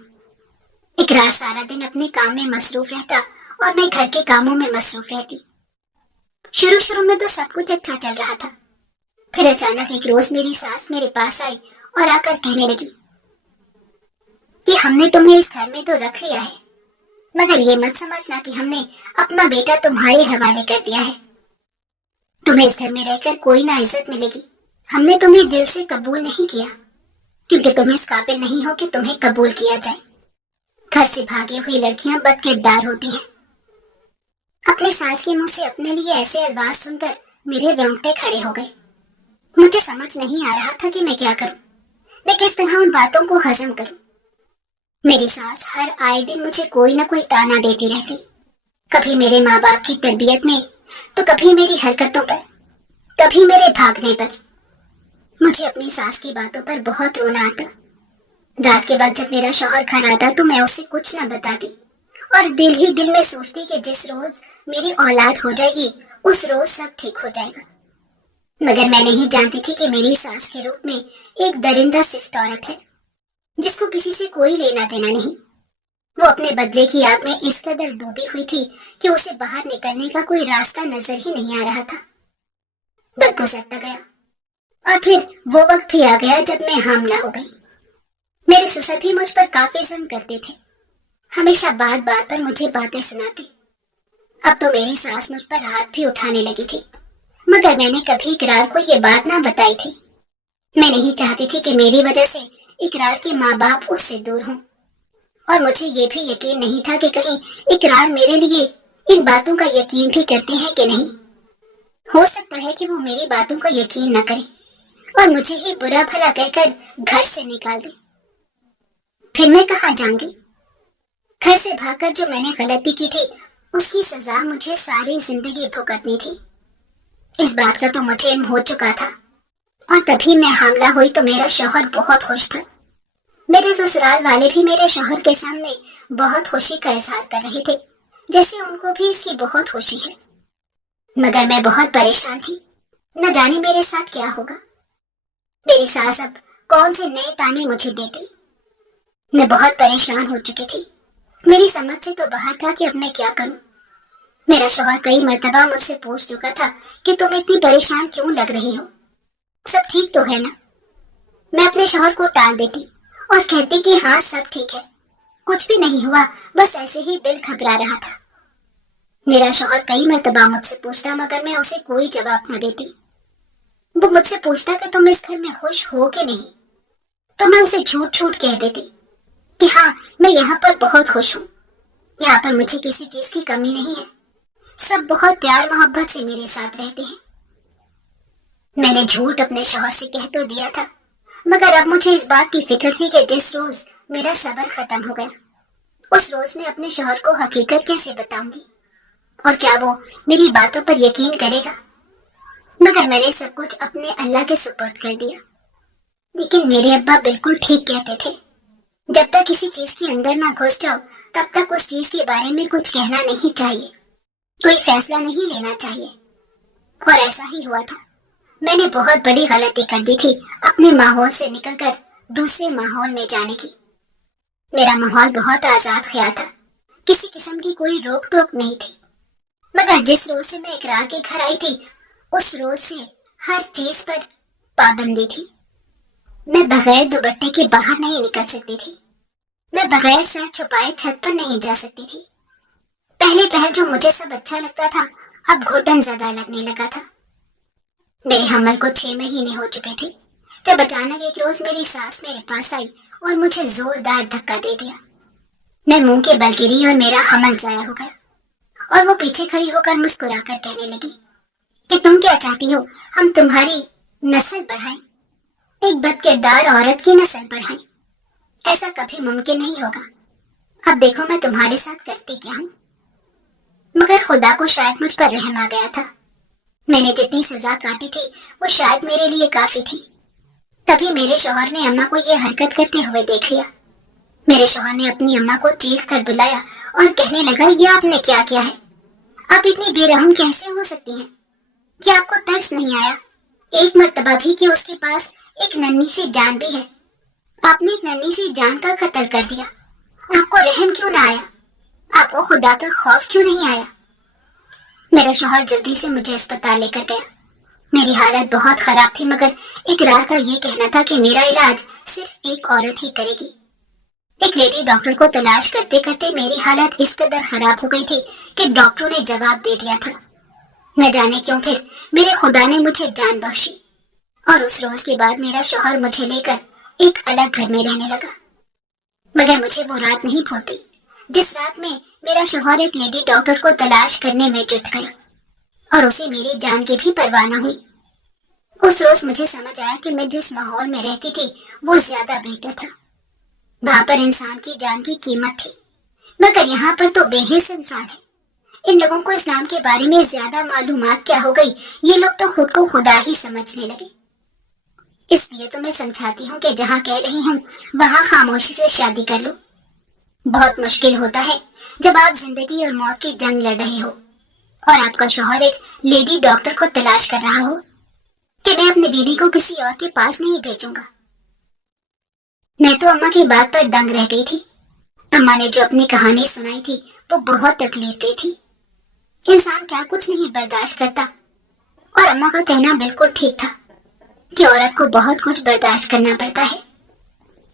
इकरार सारा दिन अपने काम में मसरूफ रहता और मैं घर के कामों में मसरूफ रहती। शुरू शुरू में तो सब कुछ अच्छा चल रहा था, फिर अचानक एक रोज मेरी सास मेरे पास आई और आकर कहने लगी कि हमने तुम्हें इस घर में तो रख लिया है, मगर ये मत समझना कि हमने अपना बेटा तुम्हारे हवाले कर दिया है। तुम्हें इस घर में रहकर कोई ना इज्जत मिलेगी। हमने तुम्हें दिल से कबूल नहीं किया क्योंकि तुम इस काबिल नहीं हो कि तुम्हें कबूल किया जाए। घर से भागी हुई लड़कियां बदकिरदार होती हैं। अपनी सास के मुंह से अपने लिए ऐसे अल्फाज सुनकर मेरे रोंगटे खड़े हो गए। मुझे समझ नहीं आ रहा था कि मैं क्या करूं, मैं किस तरह उन बातों को हजम करूं। मेरी सास हर आए दिन मुझे कोई ना कोई ताना देती रहती, कभी मेरे माँ बाप की तरबियत में तो कभी मेरी हरकतों पर, कभी मेरे भागने पर। मुझे अपनी सास की बातों पर बहुत रोना आता। रात के बाद जब मेरा शौहर घर आता तो मैं उसे कुछ न बताती और दिल ही दिल में सोचती कि जिस रोज मेरी औलाद हो जाएगी उस रोज सब ठीक हो जाएगा। मगर मैं नहीं जानती थी कि मेरी सास के रूप में एक दरिंदा सिफ्त औरत है जिसको किसी से कोई लेना देना नहीं। वो अपने बदले की आग में इस कदर डूबी हुई थी कि उसे बाहर निकलने का कोई रास्ता नजर ही नहीं आ रहा था। वक्त गुजरता गया और फिर वो वक्त भी आ गया जब मैं हामला हो गई। मेरे ससुर भी मुझ पर काफी जुल्म करते थे, हमेशा बात बात पर मुझे बातें सुनाते। अब तो मेरी सास मुझ पर हाथ भी उठाने लगी थी, मगर मैंने कभी इकरार को ये बात ना बताई थी। मैं नहीं चाहती थी कि मेरी वजह से इकरार के माँ बाप उससे दूर हों, और मुझे ये भी यकीन नहीं था कि कहीं इकरार मेरे लिए इन बातों का यकीन भी करते हैं कि नहीं। हो सकता है कि वो मेरी बातों का यकीन न करें और मुझे ही बुरा भला कहकर घर से निकाल दे। फिर मैं कहाँ जाऊंगी? घर से भागकर जो मैंने गलती की थी उसकी सजा मुझे सारी जिंदगी भुगतनी थी। इस बात का तो मुझे इल्म हो चुका था और तभी मैं हामला हुई तो मेरा शौहर बहुत खुश था। मेरे ससुराल वाले भी मेरे शौहर के सामने बहुत खुशी का इजहार कर रहे थे, जैसे उनको भी इसकी बहुत खुशी है। मगर मैं बहुत परेशान थी, न जाने मेरे साथ क्या होगा। मेरी सास अब कौन से नए ताने मुझे देती। मैं बहुत परेशान हो चुकी थी। मेरी समझ से तो बाहर था कि अब मैं क्या करूं। मेरा शौहर कई मर्तबा मुझसे पूछ चुका था कि तुम इतनी परेशान क्यों लग रही हो, सब ठीक तो है ना। मैं अपने शौहर को टाल देती और कहती कि हाँ सब ठीक है, कुछ भी नहीं हुआ, बस ऐसे ही दिल घबरा रहा था। मेरा शौहर कई मर्तबा मुझसे पूछता मगर मैं उसे कोई जवाब न देती। वो मुझसे पूछता कि तुम इस घर में खुश हो कि नहीं, तो मैं उसे झूठ झूठ कह देती कि हाँ मैं यहाँ पर बहुत खुश हूँ, यहाँ पर मुझे किसी चीज की कमी नहीं है, सब बहुत प्यार मोहब्बत से मेरे साथ रहते हैं। میں نے جھوٹ اپنے شوہر سے کہہ تو دیا تھا، مگر اب مجھے اس بات کی فکر تھی کہ جس روز میرا صبر ختم ہو گیا اس روز میں اپنے شوہر کو حقیقت کیسے بتاؤں گی، اور کیا وہ میری باتوں پر یقین کرے گا۔ مگر میں نے سب کچھ اپنے اللہ کے سپرد کر دیا۔ لیکن میرے ابا بالکل ٹھیک کہتے تھے، جب تک کسی چیز کے اندر نہ گھس جاؤ تب تک اس چیز کے بارے میں کچھ کہنا نہیں چاہیے، کوئی فیصلہ نہیں لینا چاہیے۔ اور ایسا ہی ہوا تھا۔ میں نے بہت بڑی غلطی کر دی تھی اپنے ماحول سے نکل کر دوسرے ماحول میں جانے کی۔ میرا ماحول بہت آزاد خیال تھا، کسی قسم کی کوئی روک ٹوک نہیں تھی، مگر جس روز سے میں اقرار کے گھر آئی تھی اس روز سے ہر چیز پر پابندی تھی۔ میں بغیر دوپٹے کے باہر نہیں نکل سکتی تھی، میں بغیر سر چھپائے چھت پر نہیں جا سکتی تھی۔ پہلے جو مجھے سب اچھا لگتا تھا اب گھٹن زیادہ لگنے لگا تھا۔ میرے حمل کو 6 مہینے ہو چکے تھے جب اچانک ایک روز میری ساس میرے پاس آئی اور مجھے زوردار دھکا دے دیا۔ میں منہ کے بل گری اور میرا حمل ضائع ہو گیا، اور وہ پیچھے کھڑی ہو کر مسکرا کر کہنے لگی کہ تم کیا چاہتی ہو ہم تمہاری نسل بڑھائیں، ایک بد کردار عورت کی نسل بڑھائیں؟ ایسا کبھی ممکن نہیں ہوگا۔ اب دیکھو میں تمہارے ساتھ کرتی کیا ہوں۔ مگر خدا کو شاید مجھ پر رحم آ گیا تھا۔ میں نے جتنی سزا کاٹی تھی وہ شاید میرے لیے کافی تھی۔ تبھی میرے شوہر نے اماں کو یہ حرکت کرتے ہوئے دیکھ لیا۔ میرے شوہر نے اپنی اماں کو چیخ کر بلایا اور کہنے لگا، یہ آپ نے کیا کیا ہے؟ آپ اتنی بے رحم کیسے ہو سکتی ہیں؟ کیا آپ کو ترس نہیں آیا ایک مرتبہ بھی کہ اس کے پاس ایک ننھی سی جان بھی ہے؟ آپ نے ایک ننھی سی جان کا قتل کر دیا۔ آپ کو رحم کیوں نہ آیا؟ آپ کو خدا کا خوف کیوں نہیں آیا؟ میرا شوہر جلدی سے مجھے اسپتال لے کر گیا۔ میری حالت بہت خراب تھی، مگر اقرار کا یہ کہنا تھا کہ میرا علاج صرف ایک عورت ہی کرے گی۔ ایک لیڈی ڈاکٹر کو تلاش کرتے کرتے میری حالت اس قدر خراب ہو گئی تھی کہ ڈاکٹروں نے جواب دے دیا تھا۔ نہ جانے کیوں پھر میرے خدا نے مجھے جان بخشی، اور اس روز کے بعد میرا شوہر مجھے لے کر ایک الگ گھر میں رہنے لگا۔ مگر مجھے وہ رات نہیں بھولتی جس رات میں میرا شوہر ایک لیڈی ڈاکٹر کو تلاش کرنے میں جٹ گیا، اور اسے میری جان کی بھی پرواہ نہ ہوئی۔ اس روز مجھے سمجھ آیا کہ میں جس ماحول میں رہتی تھی وہ زیادہ بہتر تھا۔ وہاں پر انسان کی جان کی قیمت تھی، مگر یہاں پر تو بے حس انسان ہے۔ ان لوگوں کو اسلام کے بارے میں زیادہ معلومات کیا ہو گئی، یہ لوگ تو خود کو خدا ہی سمجھنے لگے۔ اس لیے تو میں سمجھاتی ہوں کہ جہاں کہہ رہی ہوں وہاں خاموشی سے شادی کر لو۔ بہت مشکل ہوتا ہے جب آپ زندگی اور موت کی جنگ لڑ رہے ہو اور آپ کا شوہر ایک لیڈی ڈاکٹر کو تلاش کر رہا ہو کہ میں اپنی بیوی کو کسی اور کے پاس نہیں بھیجوں گا۔ میں تو اماں کی بات پر دنگ رہ گئی تھی۔ اماں نے جو اپنی کہانی سنائی تھی وہ بہت تکلیف دہ تھی۔ انسان کیا کچھ نہیں برداشت کرتا، اور اماں کا کہنا بالکل ٹھیک تھا کہ عورت کو بہت کچھ برداشت کرنا پڑتا ہے۔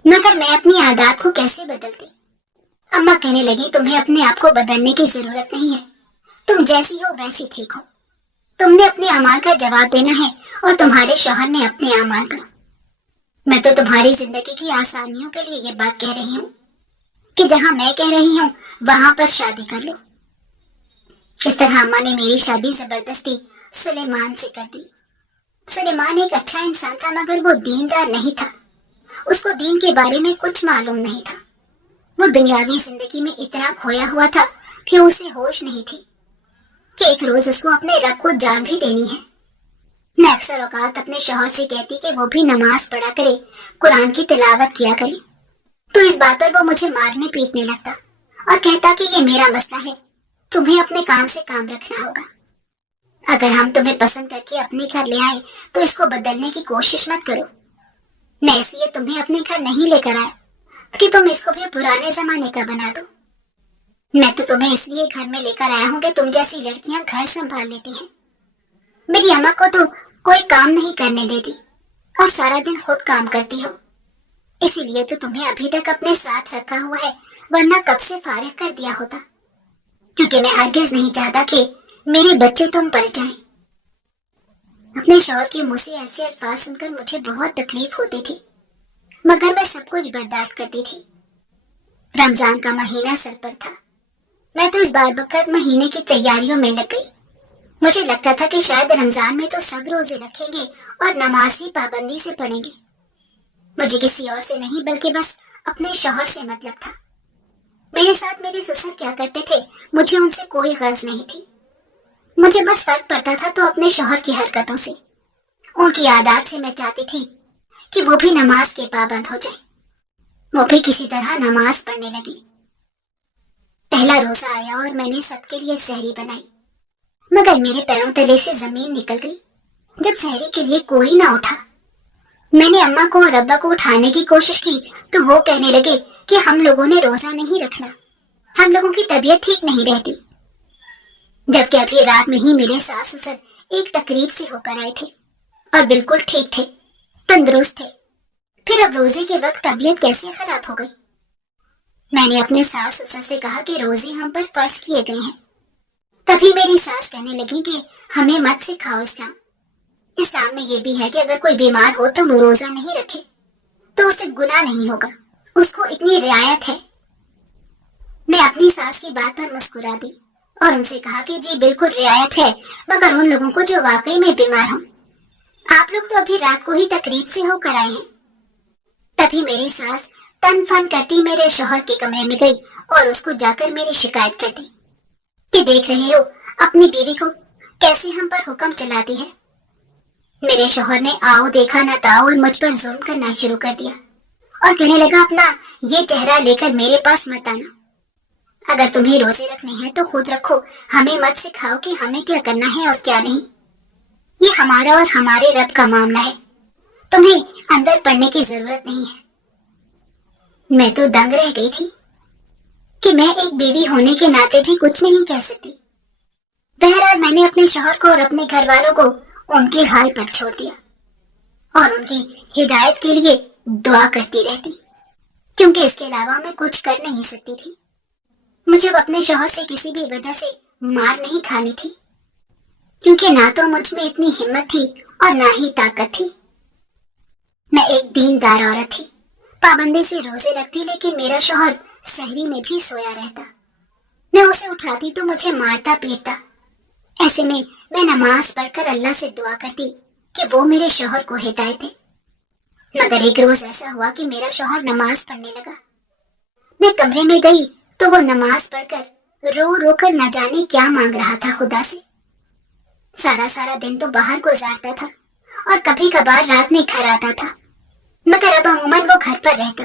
مگر میں اپنی عادات کو کیسے بدلتی؟ اماں کہنے لگی، تمہیں اپنے آپ کو بدلنے کی ضرورت نہیں ہے، تم جیسی ہو ویسی ٹھیک ہو۔ تم نے اپنے اعمال کا جواب دینا ہے اور تمہارے شوہر نے اپنے اعمال کا۔ میں تو تمہاری زندگی کی آسانیوں کے لیے یہ بات کہہ رہی ہوں کہ جہاں میں کہہ رہی ہوں وہاں پر شادی کر لو۔ اس طرح اماں نے میری شادی زبردستی سلیمان سے کر دی۔ سلیمان ایک اچھا انسان تھا، مگر وہ دیندار نہیں تھا۔ اس کو دین کے بارے میں کچھ معلوم نہیں تھا۔ وہ دنیاوی زندگی میں اتنا کھویا ہوا تھا کہ اسے ہوش نہیں تھی کہ ایک روز اس کو اپنے رب کو جان بھی دینی ہے۔ میں اکثر اوقات اپنے شوہر سے کہتی کہ وہ بھی نماز پڑھا کرے، قرآن کی تلاوت کیا کرے، تو اس بات پر وہ مجھے مارنے پیٹنے لگتا اور کہتا کہ یہ میرا مسئلہ ہے، تمہیں اپنے کام سے کام رکھنا ہوگا۔ اگر ہم تمہیں پسند کر کے اپنے گھر لے آئیں تو اس کو بدلنے کی کوشش مت کرو۔ میں اس لیے تمہیں اپنے گھر نہیں لے کر آیا کہ تم اس کو بھی پرانے زمانے کا بنا دو۔ میں تو تمہیں اس لیے گھر میں لے کر آیا ہوں کہ تم جیسی لڑکیاں گھر سنبھال لیتی ہیں۔ میری اماں کو تو کوئی کام نہیں کرنے دیتی اور سارا دن خود کام کرتی ہو، اسی لیے تو تمہیں ابھی تک اپنے ساتھ رکھا ہوا ہے، ورنہ کب سے فارغ کر دیا ہوتا، کیونکہ میں ہرگز نہیں چاہتا کہ میرے بچے تم پر جائیں۔ اپنے شوہر کے منہ سے ایسے الفاظ سن کر مجھے بہت تکلیف ہوتی تھی، مگر میں سب کچھ برداشت کرتی تھی۔ رمضان کا مہینہ سر پر تھا، میں تو اس بار بکت مہینے کی تیاریوں میں لگ گئی۔ مجھے لگتا تھا کہ شاید رمضان میں تو سب روزے رکھیں گے اور نماز بھی پابندی سے پڑھیں گے. مجھے کسی اور سے نہیں بلکہ بس اپنے شوہر سے مطلب تھا. میرے ساتھ میرے سسر کیا کرتے تھے مجھے ان سے کوئی غرض نہیں تھی. مجھے بس فرق پڑتا تھا تو اپنے شوہر کی حرکتوں سے. ان کی عادات سے میں چاہتی تھی کہ وہ بھی نماز کے پابند ہو جائے. وہ بھی کسی طرح نماز پڑھنے لگی. پہلا روزہ آیا اور میں نے سب کے لیے سحری بنائی، مگر میرے پیروں تلے سے زمین نکل گئی جب سحری کے لیے کوئی نہ اٹھا. میں نے اماں کو اور ابا کو اٹھانے کی کوشش کی تو وہ کہنے لگے کہ ہم لوگوں نے روزہ نہیں رکھنا، ہم لوگوں کی طبیعت ٹھیک نہیں رہتی. جبکہ ابھی رات میں ہی میرے ساس سسر ایک تقریب سے ہو کر آئے تھے اور بالکل ٹھیک تھے، تندرست تھے. پھر اب روزے کے وقت طبیعت کیسے خراب ہو گئی؟ میں نے اپنے ساس سسر سے کہا کہ روزے ہم پر فرض کیے گئے ہیں. تبھی میری ساس کہنے لگی کہ ہمیں مت سکھاؤ اسلام. اسلام میں یہ بھی ہے کہ اگر کوئی بیمار ہو تو وہ روزہ نہیں رکھے تو اسے گناہ نہیں ہوگا، اس کو اتنی رعایت ہے. میں اپنی ساس کی بات پر مسکرا دی اور ان سے کہا کہ جی بالکل رعایت ہے، مگر ان لوگوں کو جو واقعی میں بیمار ہوں. آپ لوگ تو ابھی رات کو ہی تقریب سے ہو کر آئے ہیں. تبھی میری ساس تن فن کرتی میرے شوہر کے کمرے میں گئی اور اس کو جا کر میری شکایت کر دی کہ دیکھ رہے ہو اپنی بیوی کو کیسے ہم پر حکم چلاتی ہے. میرے شوہر نے آؤ دیکھا نہ تاؤ اور مجھ پر ظلم کرنا شروع کر دیا اور کہنے لگا اپنا یہ چہرہ لے کر میرے پاس مت آنا. اگر تمہیں روزے رکھنے ہیں تو خود رکھو، ہمیں مت سکھاؤ کہ ہمیں کیا کرنا ہے اور کیا نہیں. یہ ہمارا اور ہمارے رب کا معاملہ ہے، تمہیں اندر پڑنے کی ضرورت نہیں ہے. میں تو دنگ رہ گئی تھی کہ میں ایک بیوی ہونے کے ناطے بھی کچھ نہیں کہہ سکتی. بہرحال میں نے اپنے شوہر کو اور اپنے گھر والوں کو ان کے حال پر چھوڑ دیا اور ان کی ہدایت کے لیے دعا کرتی رہتی، کیونکہ اس کے علاوہ میں کچھ کر نہیں سکتی تھی. مجھے اپنے شوہر سے کسی بھی وجہ سے مار نہیں کھانی تھی، کیونکہ نہ تو مجھ میں اتنی ہمت تھی اور نہ ہی طاقت تھی. میں ایک دیندار عورت تھی، پابندی سے روزے رکھتی، لیکن میرا شوہر سحری میں بھی سویا رہتا. میں اسے اٹھاتی تو مجھے مارتا پیٹتا. ایسے میں نماز پڑھ کر اللہ سے دعا کرتی کہ وہ میرے شوہر کو ہدایت دے. مگر ایک روز ایسا ہوا کہ میرا شوہر نماز پڑھنے لگا. میں کمرے میں گئی تو وہ نماز پڑھ کر رو رو کر نہ جانے کیا مانگ رہا تھا خدا سے. سارا دن تو باہر گزارتا تھا اور کبھی کبھار رات میں گھر آتا تھا، مگر اب عموماً وہ گھر پر رہتا.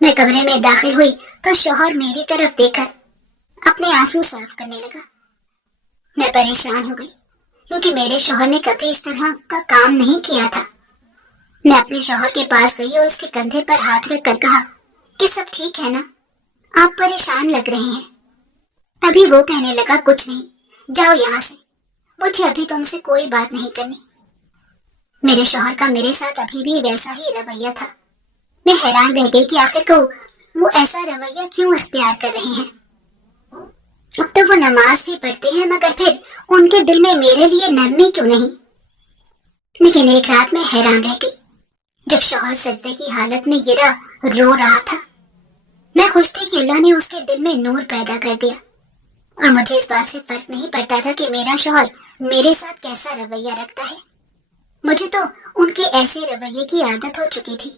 میں کمرے میں داخل ہوئی تو شوہر میری طرف دیکھ کر اپنے آنسو صاف کرنے لگا. میں پریشان ہو گئی کیونکہ میرے شوہر نے کبھی اس طرح کا کام نہیں کیا تھا. میں اپنے شوہر کے پاس گئی اور اس کے کندھے پر ہاتھ رکھ کر کہا کہ سب ٹھیک ہے نا، آپ پریشان لگ رہے ہیں. ابھی وہ کہنے لگا کچھ نہیں، جاؤ یہاں سے، مجھے ابھی تم سے کوئی بات نہیں کرنی. میرے شوہر کا میرے ساتھ ابھی بھی ویسا ہی رویہ تھا. میں حیران رہ گئی کہ آخر کو وہ ایسا رویہ کیوں اختیار کر رہے ہیں. اب تو وہ نماز بھی پڑھتے ہیں مگر پھر ان کے دل میں میرے لیے نرمی کیوں نہیں. لیکن ایک رات میں حیران رہ گئی جب شوہر سجدے کی حالت میں گرا رو رہا تھا. میں خوش تھی کہ اللہ نے اس کے دل میں نور پیدا کر دیا اور مجھے اس بات سے فرق نہیں پڑتا تھا کہ میرا شوہر میرے ساتھ کیسا رویہ رکھتا ہے. مجھے تو ان کے ایسے رویے کی عادت ہو چکی تھی.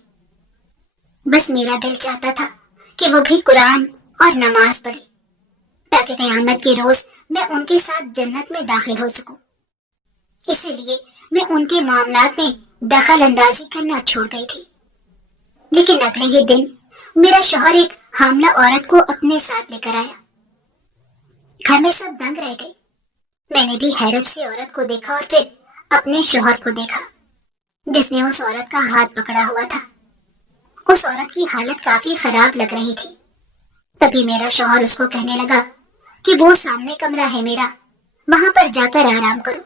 بس میرا دل چاہتا تھا کہ وہ بھی قرآن اور نماز پڑھے تاکہ قیامت کے روز میں ان کے ساتھ جنت میں داخل ہو سکوں. اسی لیے میں ان کے معاملات میں دخل اندازی کرنا چھوڑ گئی تھی. لیکن اگلے ہی دن میرا شوہر ایک حاملہ عورت کو اپنے ساتھ لے کر آیا. گھر میں سب دنگ رہ گئے. میں نے بھی حیرت سے عورت کو دیکھا اور پھر اپنے شوہر کو دیکھا جس نے اس عورت کا ہاتھ پکڑا ہوا تھا. اس عورت کی حالت کافی خراب لگ رہی تھی. تبھی میرا شوہر اس کو کہنے لگا کہ وہ سامنے کمرہ ہے میرا، وہاں پر جا کر آرام کرو.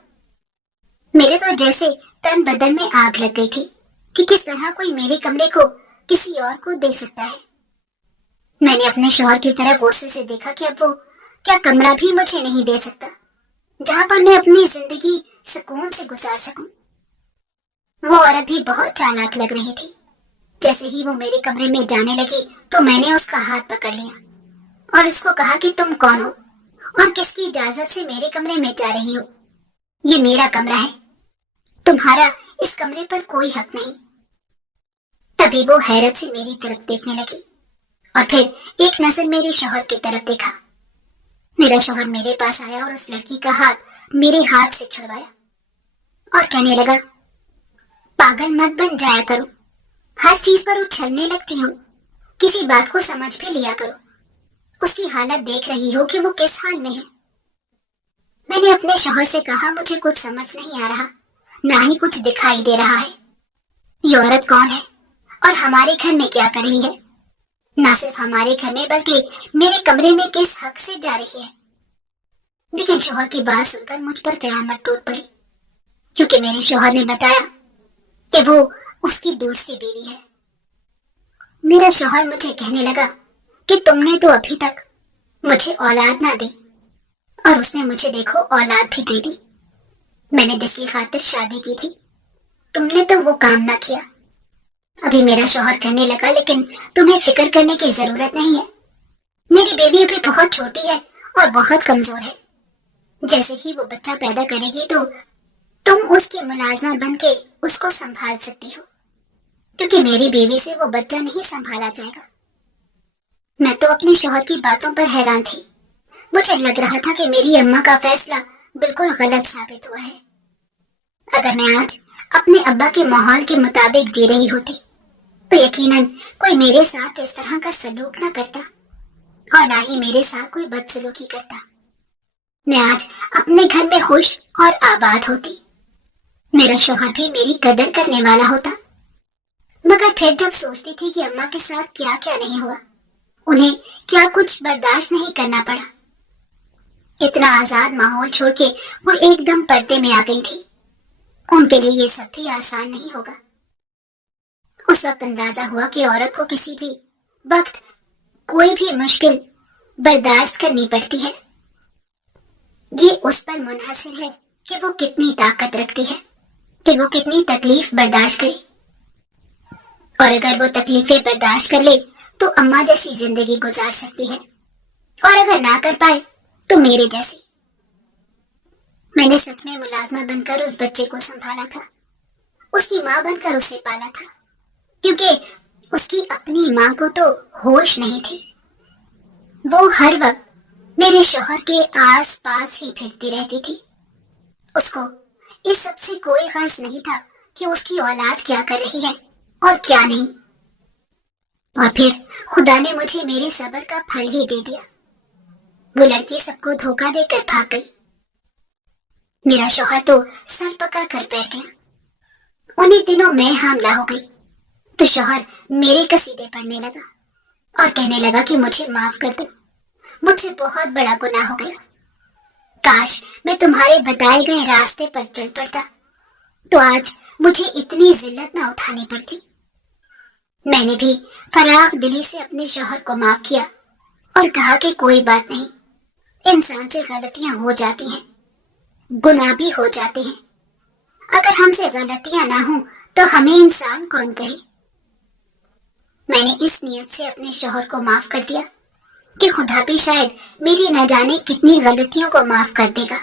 میرے تو جیسے تن بدن میں آگ لگ گئی تھی کہ کس طرح کوئی میرے کمرے کو کسی اور کو دے سکتا ہے. میں نے اپنے شوہر کی طرف غصے سے دیکھا کہ اب وہ کیا کمرہ بھی مجھے نہیں دے سکتا جہاں پر میں اپنی زندگی سکون سے گزار سکوں. وہ عورت بھی بہت چالاک لگ رہی تھی. جیسے ہی وہ میرے کمرے میں جانے لگی تو میں نے اس کا ہاتھ پکڑ لیا اور اس کو کہا کہ تم کون ہو اور کس کی اجازت سے میرے کمرے میں جا رہی ہو. یہ میرا کمرہ ہے، تمہارا اس کمرے پر کوئی حق نہیں۔ تبھی وہ حیرت سے میری طرف دیکھنے لگی اور پھر ایک نظر میرے شوہر کی طرف دیکھا۔ میرا شوہر میرے پاس آیا اور اس لڑکی کا ہاتھ میرے ہاتھ سے چھڑوایا اور کہنے لگا، پاگل مت بن جایا کرو، ہر چیز پر اچھلنے لگتی ہو، کسی بات کو سمجھ بھی لیا کرو، اس کی حالت دیکھ رہی ہو کہ وہ کس حال میں ہے۔ میں نے اپنے شوہر سے کہا، مجھے کچھ سمجھ نہیں آ رہا، نہ ہی کچھ دکھائی دے رہا ہے، یہ عورت کون ہے اور ہمارے گھر میں کیا کر رہی ہے؟ نہ صرف ہمارے گھر میں بلکہ میرے کمرے میں کس حق سے جا رہی ہے؟ لیکن شوہر کی بات سن کر مجھ پر قیامت ٹوٹ پڑی، کیونکہ میرے شوہر نے بتایا کہ وہ اس کی دوسری بیوی ہے۔ میرا شوہر مجھے کہنے لگا کہ تم نے تو ابھی تک مجھے اولاد نہ دی، اور اس نے مجھے دیکھو اولاد بھی دے دی۔ میں نے جس کی خاطر شادی کی تھی، تم نے تو وہ کام نہ کیا۔ ابھی میرا شوہر کہنے لگا، لیکن تمہیں فکر کرنے کی ضرورت نہیں ہے، میری بیوی ابھی بہت چھوٹی ہے اور بہت کمزور ہے، جیسے ہی وہ بچہ پیدا کرے گی تو تم اس کی ملازمہ بن کے اس کو سنبھال سکتی ہو، کیونکہ میری بیوی سے وہ بچہ نہیں سنبھالا جائے گا۔ میں تو اپنے شوہر کی باتوں پر حیران تھی، مجھے لگ رہا تھا کہ میری اماں کا فیصلہ بالکل غلط ثابت ہوا ہے۔ اگر میں آج اپنے ابا کے ماحول کے مطابق جی رہی ہوتی تو یقیناً کوئی میرے ساتھ اس طرح کا سلوک نہ کرتا، اور نہ ہی میرے ساتھ کوئی بدسلوکی کرتا۔ میں آج اپنے گھر میں خوش اور آباد ہوتی، میرا شوہر بھی میری قدر کرنے والا ہوتا۔ مگر پھر جب سوچتی تھی کہ اماں کے ساتھ کیا کیا نہیں ہوا، انہیں کیا کچھ برداشت نہیں کرنا پڑا، اتنا آزاد ماحول چھوڑ کے وہ ایک دم پردے میں آ گئی تھی، ان کے لیے یہ سب بھی آسان نہیں ہوگا۔ اس وقت اندازہ ہوا کہ عورت کو کسی بھی وقت کوئی بھی مشکل برداشت کرنی پڑتی ہے، یہ اس پر منحصر ہے کہ وہ کتنی طاقت رکھتی ہے، کہ وہ کتنی تکلیف برداشت کرے، اور اگر وہ تکلیفیں برداشت کر لے تو اماں جیسی زندگی گزار سکتی ہے، اور اگر نہ کر پائے تو میرے جیسی۔ میں نے سچ میں ملازمہ بن کر اس بچے کو سنبھالا تھا، اس کی ماں بن کر اسے پالا تھا، کیونکہ اس کی اپنی ماں کو تو ہوش نہیں تھی، وہ ہر وقت میرے شوہر کے آس پاس ہی پھرتی رہتی تھی۔ اس کو اس سب سے کوئی غرض نہیں تھا کہ اس کی اولاد کیا کر رہی ہے اور کیا نہیں، اور پھر خدا نے مجھے میرے صبر کا پھل ہی دے دیا، وہ لڑکی سب کو دھوکہ دے کر بھاگ گئی۔ میرا شوہر تو سر پکڑ کر بیٹھ گیا۔ انہیں دنوں میں حاملہ ہو گئی تو شوہر میرے قصیدے پڑھنے لگا اور کہنے لگا کہ مجھے معاف کر دو، مجھ سے بہت بڑا گناہ ہو گیا، کاش میں تمہارے بتائے گئے راستے پر چل پڑتا تو آج مجھے اتنی ذلت نہ اٹھانی پڑتی۔ میں نے بھی فراخ دلی سے اپنے شوہر کو معاف کیا اور کہا کہ کوئی بات نہیں، انسان سے غلطیاں ہو جاتی ہیں، گناہ بھی ہو جاتے ہیں، اگر ہم سے غلطیاں نہ ہوں تو ہمیں انسان کون کہے۔ میں نے اس نیت سے اپنے شوہر کو معاف کر دیا کہ خدا بھی شاید میری نہ جانے کتنی غلطیوں کو معاف کر دے گا۔